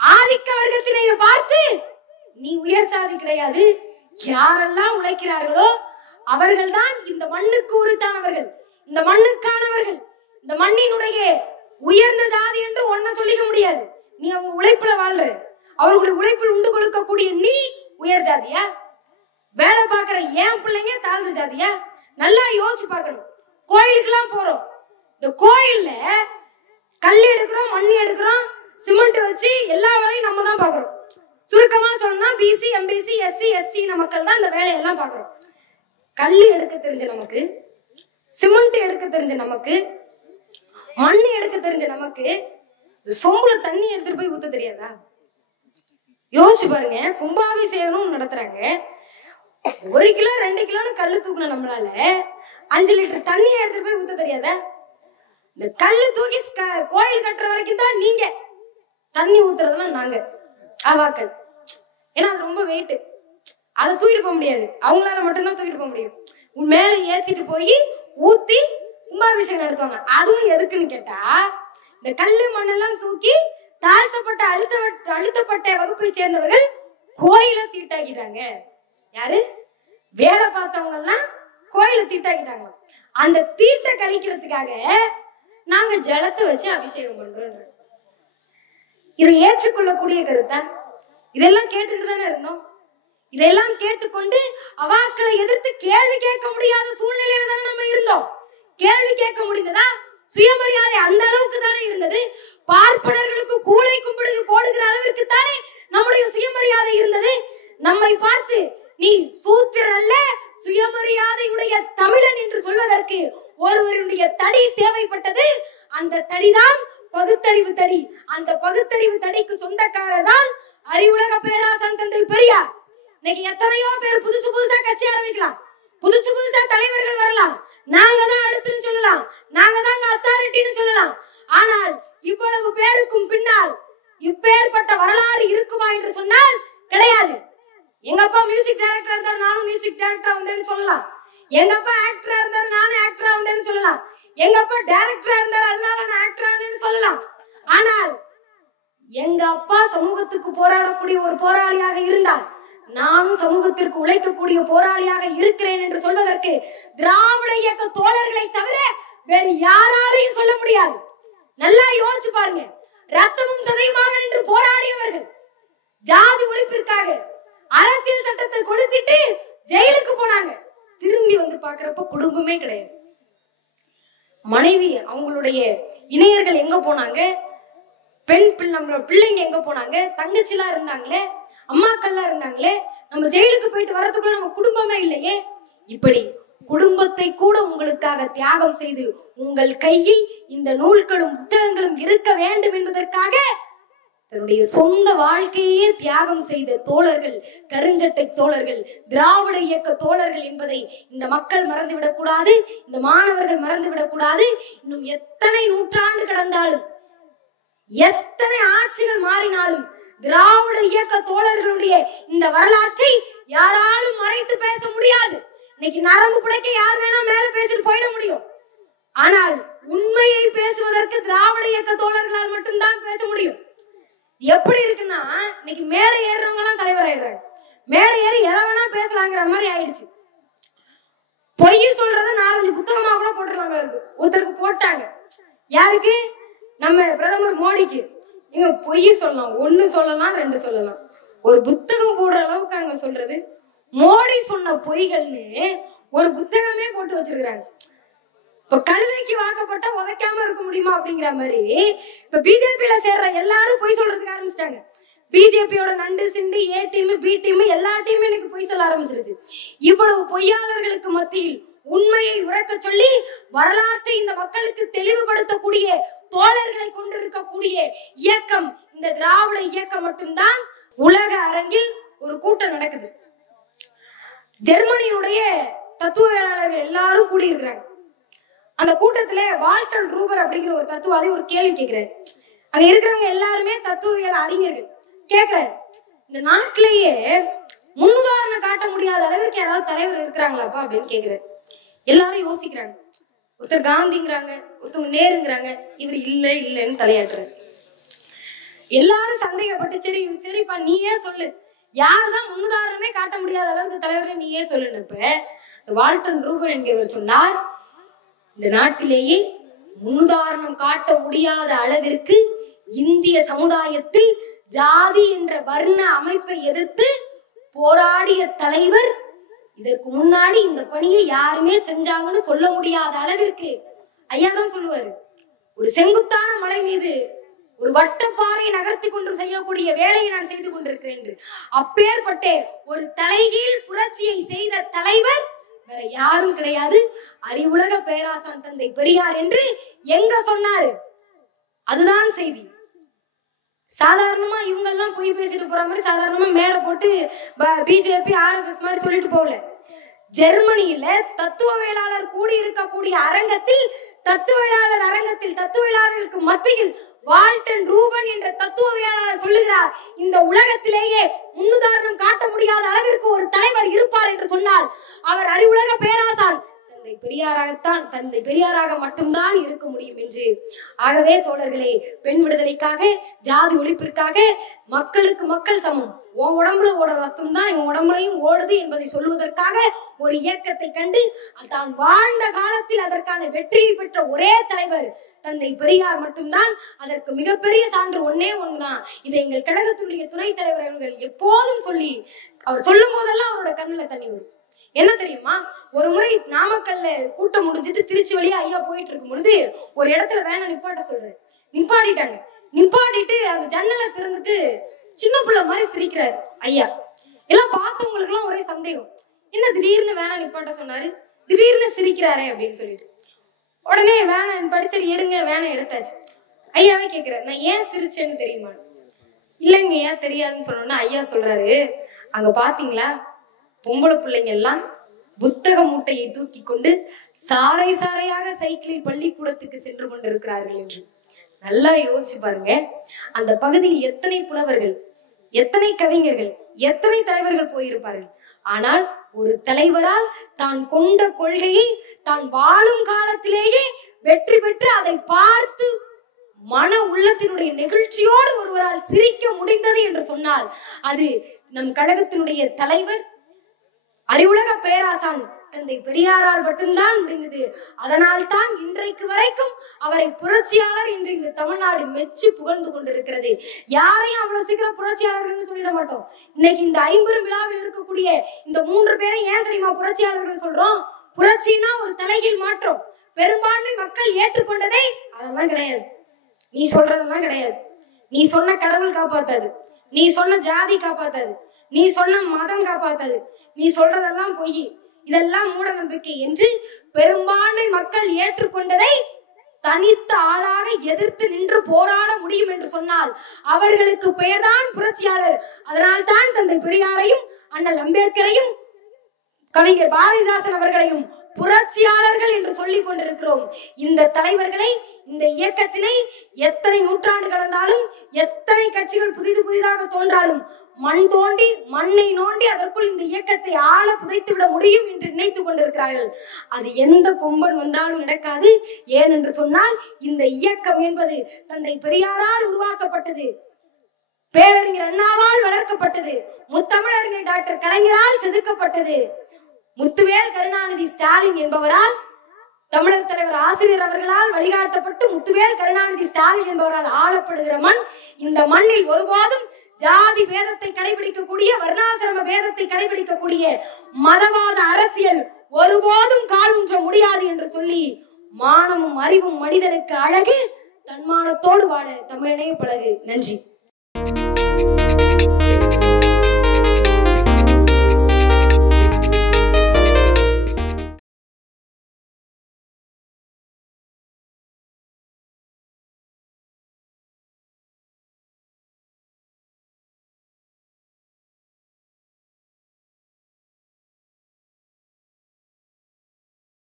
ஆதிக்க வர்க்கத்தினை பார்த்து நீ உயர் சாதி கிடையாது, யாரெல்லாம் உழைக்கிறார்களோ அவர்கள்தான் இந்த மண்ணுக்கு உரித்தானவர்கள், இந்த மண்ணுக்கானவர்கள், இந்த மண்ணினுடைய உயர்ந்த ஜாதி என்று ஒன்ன சொல்லிக்க முடியாது. நீ அவங்க உழைப்புல வாழ்ற, அவர்களுடைய உழைப்பில் உண்டு கொடுக்கக்கூடிய நீ உயர் ஜாதியா? வேலை பார்க்கிற ஏன் பிள்ளைங்க தாழ்ந்த ஜாதியா? நல்லா யோசிச்சு பார்க்கணும். கோயிலுக்கெல்லாம் போறோம், இந்த கோயில்ல கல் எடுக்கிறோம், மண்ணி எடுக்கிறோம், சிமெண்ட் வச்சு எல்லா வேலையும் நம்ம தான் பாக்குறோம். சுருக்கமா சொன்னா பிசி, எம்பிசி, எஸ்சி, எஸ்டி மக்கள் தான் இந்த வேலையெல்லாம் பாக்குறோம். கல் எடுக்க தெரிஞ்ச நமக்கு, சிமெண்ட் எடுக்க தெரிஞ்ச நமக்கு, மண் எடுக்க தெரிஞ்ச நமக்கு சொம்புல தண்ணி எடுத்துட்டு போய் ஊத்த தெரியாதா? யோசிச்சு பாருங்க. கும்பாபிஷேகம் நடத்துறாங்க, 1 கிலோ 2 கிலோன்னு கல்லு தூக்கணும் நம்மளால, 5 லிட்டர் தண்ணியை எடுத்துட்டு போய் ஊத்த தெரியாதா? இந்த கல்லு தூக்கி கோயில் கட்டுற வரைக்கும் தான் நீங்க, தண்ணி ஊத்துறதுலாம் நாங்க ஆவாக்கள். ஏன்னா அது ரொம்ப வெயிட், அதை தூக்கிட்டு போக முடியாது, அவங்களால மட்டும்தான் தூக்கிட்டு போக முடியும். மேல ஏத்திட்டு போய் ஊத்தி கும்பாபிஷேகம் நடத்துவாங்க. அதுவும் எதுக்குன்னு கேட்டா, இந்த கல்லு மண்ணெல்லாம் தூக்கி தாழ்த்தப்பட்ட அழுத்தப்பட்ட வகுப்பை சேர்ந்தவர்கள் கோயில தீட்டாக்கிட்டாங்க. யாரு? வேலை பார்த்தவங்க எல்லாம் கோயில தீட்டாக்கிட்டாங்க. அந்த தீட்டை கழிக்கிறதுக்காக நாங்க ஜலத்தை வச்சு அபிஷேகம் பண்றோம். இதை ஏற்றுக்கொள்ளக்கூடிய கருத்தா? இதெல்லாம் கேட்டுட்டு தானே இருந்தோம். இதெல்லாம் கேட்டுக்கொண்டு அவாக்களை எதிர்த்து கேள்வி கேட்க முடியாத சூழ்நிலையில தானே நம்ம இருந்தோம். கேள்வி கேட்க முடிந்ததா? சுயமரியாதை அந்த அளவுக்கு தானே இருந்தது. பார்ப்பனர்களுக்கு கூளை கும்பிடு போடுகிற அளவிற்கு தானே நம்முடைய சுயமரியாதை இருந்தது. நம்மை பார்த்து நீ சூத்திரன் அல்ல, சுயமரியாதையுடைய தமிழன் என்று சொல்வதற்கு ஒருவருடைய தடி தேவைப்பட்டது. அந்த தடிதான் பகுத்தறிவு தடி. அந்த பகுத்தறிவு தடிக்கு சொந்தக்காரர் தான் அறிவுலக பேராசான் தந்தை பெரியார். இன்னைக்கு எத்தனையோ பேர் புதுசு புதுசா கட்சி ஆரம்பிக்கலாம், புதுசு புதுசா தலைவர்கள் வரலாம், நாங்க தான் அடுத்துன்னு சொல்லலாம், நாங்க தாங்க அத்தாரிட்டின்னு சொல்லலாம். ஆனால் இவ்வளவு பேருக்கும் பின்னால் இப்பேற்பட்ட வரலாறு இருக்குமா என்று சொன்னால் கிடையாது. எங்க அப்பா மியூசிக் டைரக்டரா இருந்தாரு, நானும் மியூசிக் டைரக்டரா வந்தேன்னு சொல்லலாம். எங்க அப்பா ஆக்டரா இருந்தாரு, நானும் ஆக்டரா வந்தேன்னு சொல்லலாம். எங்க அப்பா டைரக்டரா இருந்தாரு, அதனால நான் ஆக்டரா வந்தேன்னு சொல்லலாம். ஆனால் எங்க அப்பா சமூகத்துக்கு போராடக்கூடிய ஒரு போராளியாக இருந்தால், நானும் சமூகத்திற்கு உழைக்கக்கூடிய போராளியாக இருக்கிறேன் என்று சொல்வதற்கு திராவிட இயக்க தோழர்களை தவிர வேறு யாராலையும் சொல்ல முடியாது. நல்லா யோசிச்சு பாருங்க. ரத்தமும் சதையுமாக நின்று போராடியவர்கள், ஜாதி ஒழிப்பிற்காக அரசியல் சட்டத்தை கொளுத்திட்டு ஜெயிலுக்கு போனாங்க. திரும்பி வந்து பாக்குறப்ப குடும்பமே கிடையாது. மனைவி, அவங்களுடைய இணையர்கள் எங்க போனாங்க? பெண் பிள்ளைங்க எங்க போனாங்க? தங்கச்சிலாம் இருந்தாங்களே, அம்மாக்கள்லாம் இருந்தாங்களே. நம்ம ஜெயிலுக்கு போயிட்டு வரதுக்குள்ள நம்ம குடும்பமே இல்லையே. இப்படி குடும்பத்தை கூட உங்களுக்காக தியாகம் செய்து உங்கள் கையில் இந்த நூல்களும் புத்தகங்களும் இருக்க வேண்டும் என்பதற்காக தன்னுடைய சொந்த வாழ்க்கையே தியாகம் செய்த தோழர்கள், கருஞ்சட்டை தோழர்கள், திராவிட இயக்க தோழர்கள் என்பதை இந்த மக்கள் மறந்துவிடக் கூடாது, இந்த மாணவர்கள் மறந்துவிடக் கூடாது. இன்னும் எத்தனை நூற்றாண்டு கடந்தாலும், எத்தனை ஆட்சிகள் மாறினாலும் திராவிட இயக்க தோழர்களுடைய இந்த வரலாற்றை யாராலும் மறைத்து பேச முடியாது. இன்னைக்கு நரம்பு புடைக்க யார் வேணா மேல பேசிட்டு போயிட முடியும். ஆனால் உண்மையை பேசுவதற்கு திராவிட இயக்க தோழர்களால் மட்டும்தான் பேச முடியும். எப்படி இருக்குன்னா, இன்னைக்கு மேடை ஏறுறவங்க எல்லாம் தலைவர் ஆயிடுறாங்க. மேடை ஏறி எதை வேணா பேசலாங்கிற மாதிரி ஆயிடுச்சு. பொய் சொல்றத 4-5 புத்தகமா கூட போட்டுருவாங்க. ஒருத்தருக்கு போட்டாங்க. யாருக்கு? நம்ம பிரதமர் மோடிக்கு. இங்க பொய் சொல்லலாம், 1 சொல்லலாம், 2 சொல்லலாம். ஒரு புத்தகம் போடுற அளவுக்கு அங்க சொல்றது. மோடி சொன்ன பொய்கள்னு ஒரு புத்தகமே போட்டு வச்சிருக்கிறாங்க. இப்ப கழுதைக்கு வாக்கப்பட்ட உதைக்காம இருக்க முடியுமா அப்படிங்கிற மாதிரி இப்ப பிஜேபியில சேர்ற எல்லாரும் பொய் சொல்றதுக்கு ஆரம்பிச்சிட்டாங்க. பிஜேபியோட நண்டு சிண்டு, ஏ டீம், பி டீம், எல்லா டீமும் எனக்கு பொய் சொல்ல ஆரம்பிச்சிருச்சு. இவ்வளவு பொய்யாளர்களுக்கு மத்தியில் உண்மையை உரைக்க சொல்லி வரலாற்றை இந்த மக்களுக்கு தெளிவுபடுத்தக்கூடிய தோழர்களை கொண்டிருக்கக்கூடிய இயக்கம் இந்த திராவிட இயக்கம் மட்டும்தான். உலக அரங்கில் ஒரு கூட்டம் நடக்குது. ஜெர்மனியுடைய தத்துவவியலாளர்கள் எல்லாரும் கூடியிருக்கிறாங்க. அந்த கூட்டத்துல வால்டர் ரூபர் அப்படிங்கிற ஒரு தத்துவாதி ஒரு கேள்வி கேட்கிறாரு. அங்க இருக்கிறவங்க எல்லாருமே தத்துவவியல் அறிஞர்கள். கேட்கிறாரு, இந்த நாட்டிலேயே முன்னுதாரணம் காட்ட முடியாத அளவிற்கு யாராவது தலைவர் இருக்கிறாங்களாப்பா அப்படின்னு கேட்கிறாரு. எல்லாரும் யோசிக்கிறாங்க. ஒருத்தர் காந்திங்கிறாங்க, ஒருத்தவங்க நேருங்கிறாங்க, இவர் இல்ல இல்லன்னு தலையாட்டுறாரு. எல்லாரும் சந்தேகப்பட்டு சரி சரிப்பா நீயே சொல்லு, யாருதான் முன்னுதாரணமே காட்ட முடியாத அளவுக்கு தலைவரை நீயே சொல்லுன்னு வால்டன் ரூபன் என்கிறவர் சொன்னார், இந்த நாட்டிலேயே முன்னுதாரணம் காட்ட முடியாத அளவிற்கு இந்திய சமுதாயத்தில் ஜாதி என்ற வர்ண அமைப்பை எதிர்த்து போராடிய தலைவர் இதற்கு முன்னாடி இந்த பணியை யாருமே செஞ்சாங்கன்னு சொல்ல முடியாத அளவிற்கு ஐயா தான் சொல்லுவாரு, ஒரு செங்குத்தான மலை மீது ஒரு வட்டப்பாறை நகர்த்தி கொண்டு செய்யக்கூடிய வேலையை நான் செய்து கொண்டிருக்கிறேன் என்று. அப்பேற்பட்ட ஒரு தலைகீழ் புரட்சியை செய்த தலைவர் வேற யாரும் கிடையாது, அறிவுலக பேராசான் தந்தை பெரியார் என்று எங்க சொன்னாரு. அதுதான் செய்தி. சாதாரணமா இவங்க எல்லாம் போய் பேசிட்டு போற மாதிரி சாதாரணமா மேடை போட்டு பிஜேபி RSS மாதிரி சொல்லிட்டு போகல. ஜெர்மனியில தத்துவவியலாளர் கூடி இருக்கக்கூடிய அரங்கத்தில், தத்துவவியலாளர்களுக்கு மத்தியில் வால்டன் ரூபன் என்ற தத்துவவியலாளர் சொல்லுகிறார், இந்த உலகத்திலேயே முன்னுதாரணம் காட்ட முடியாத அளவிற்கு ஒரு தலைவர் இருப்பார் என்று சொன்னால் அவர் அறிவுலக பேராசான் தந்தை பெரியாராக மட்டும்தான் இருக்க முடியும் என்று. ஆகவே தோழர்களே, பெண் விடுதலைக்காக, ஜாதி ஒழிப்பிற்காக, மக்களுக்கு மக்கள் சமம், உன் உடம்புல ஓட ரத்தம் தான் இவன் உடம்புலையும் ஓடுது என்பதை சொல்வதற்காக ஒரு இயக்கத்தை கண்டு தான் வாழ்ந்த காலத்தில் அதற்கான வெற்றியை பெற்ற ஒரே தலைவர் தந்தை பெரியார் மட்டும்தான். அதற்கு மிகப்பெரிய சான்று ஒன்னே ஒண்ணுதான். இதை எங்கள் கழகத்தினுடைய துணைத் தலைவர் அவர்கள் எப்போதும் சொல்லி, அவர் சொல்லும் போதெல்லாம் அவரோட கண்ணுல தண்ணி வரும். என்ன தெரியுமா, ஒரு முறை நாமக்கல்ல கூட்டம் முடிஞ்சிட்டு திருச்சி வழியா ஐயா போயிட்டு இருக்கும் பொழுது ஒரு இடத்துல வேணா நிப்பாட்ட சொல்றாரு. நிப்பாட்டிட்டாங்க. நிப்பாட்டிட்டு அந்த ஜன்னலை திறந்துட்டு சின்ன பிள்ளை மாதிரி சிரிக்கிறாரு ஐயா. எல்லாம் பார்த்தவங்களுக்கு எல்லாம் ஒரே சந்தேகம், என்ன திடீர்னு வேணா நிப்பாட்ட சொன்னாரு, திடீர்னு சிரிக்கிறாரே அப்படின்னு சொல்லிட்டு உடனே வேணா படிச்சரி எடுங்க, வேணா எடுத்தாச்சு. ஐயாவே கேட்கிறாரு, நான் ஏன் சிரிச்சேன்னு தெரியுமா? இல்லைங்க ஏன் தெரியாதுன்னு சொன்னோன்னா ஐயா சொல்றாரு, அங்க பாத்தீங்களா பொம்பளை பிள்ளைங்க எல்லாம் புத்தக மூட்டையை தூக்கி கொண்டு சாறை சாறையாக சைக்கிளில் பள்ளிக்கூடத்துக்கு சென்று கொண்டிருக்கிறார்கள் என்று. நல்லா யோசிச்சு பாருங்க, அந்த பகுதியில் எத்தனை புலவர்கள், எத்தனை கவிஞர்கள், எத்தனை தலைவர்கள் போயிருப்பார்கள். ஆனால் ஒரு தலைவரால் தான் கொண்ட கொள்கையை தான் வாழும் காலத்திலேயே வெற்றி பெற்று அதை பார்த்து மன உள்ளத்தினுடைய நெகிழ்ச்சியோடு ஒருவரால் சிரிக்க முடிந்தது என்று சொன்னால் அது நம் கழகத்தினுடைய தலைவர் அறிவுலக பேராசான் தந்தை பெரியாரால் மட்டும்தான் முடிந்தது. அதனால் தான் இன்றைக்கு வரைக்கும் அவரை புரட்சியாளர் என்று இந்த தமிழ்நாடு மெச்சு புகழ்ந்து கொண்டிருக்கிறது. யாரையும் அவ்வளவு சீக்கிரம் புரட்சியாளர்கள் சொல்லிட மாட்டோம். இன்னைக்கு இந்த 50 விழாவில் இருக்கக்கூடிய இந்த 3 பேரை ஏன் தெரியுமா புரட்சியாளர்கள் சொல்றோம்? புரட்சினா ஒரு தலைகீழ் மாற்றம். பெரும்பான்மை மக்கள் ஏற்றுக்கொண்டதை அதெல்லாம் கிடையாது, நீ சொல்றதெல்லாம் கிடையாது. நீ சொன்ன கடவுள் காப்பாத்தாது, நீ சொன்ன ஜாதி காப்பாத்தாது, நீ சொன்ன மதம் காப்பாத்தாது, நீ சொல்றதெல்லாம் பொய், இதெல்லாம் மூட நம்பிக்கை என்று பெரும்பான்மை மக்கள் ஏற்றுக்கொண்டதை தனித்த ஆளாக எதிர்த்து நின்று போராட முடியும் என்று சொன்னால் அவர்களுக்கு பெயர்தான் புரட்சியாளர். அதனால் தான் தந்தை பெரியாரையும் அண்ணல் அம்பேத்கரையும் கவிஞர் பாரதிதாசன் அவர்களையும் புரட்சியாளர்கள் என்று சொல்லிக் கொண்டிருக்கிறோம். இந்த தலைவர்களை, இந்த இயக்கத்தினை எத்தனை நூற்றாண்டு கடந்தாலும், எத்தனை கட்சிகள் புதிதாக தோன்றாலும் மண் தோண்டி மண்ணை நோண்டி அதற்குள் இந்த இயக்கத்தை ஆள புதைத்து விட முடியும் என்று நினைத்துக் கொண்டிருக்கிறார்கள். அது எந்த கொம்பன் வந்தாலும் நடக்காது. ஏனென்று சொன்னால் இந்த இயக்கம் என்பது தந்தை பெரியாரால் உருவாக்கப்பட்டது, பேரறிஞர் அண்ணாவால் வளர்க்கப்பட்டது, முத்தமிழறிஞர் டாக்டர் கலைஞரால் செதுக்கப்பட்டது, முத்துவேல் கருணாநிதி ஸ்டாலின் என்பவரால், தமிழர் தலைவர் ஆசிரியர் அவர்களால் வழிகாட்டப்பட்டு முத்துவேல் கருணாநிதி ஸ்டாலின் என்பவரால் ஆளப்படுகிற மண். இந்த மண்ணில் ஒருபோதும் ஜாதி பேதத்தை கடைபிடிக்கக்கூடிய, வர்ணாசிரம பேதத்தை கடைபிடிக்கக்கூடிய மதவாத அரசியல் ஒருபோதும் காலூன்ற முடியாது என்று சொல்லி, மானமும் அறிவும் மனிதனுக்கு அழகு, தன்மானத்தோடு வாழ தமிழனே பழகு. நன்றி.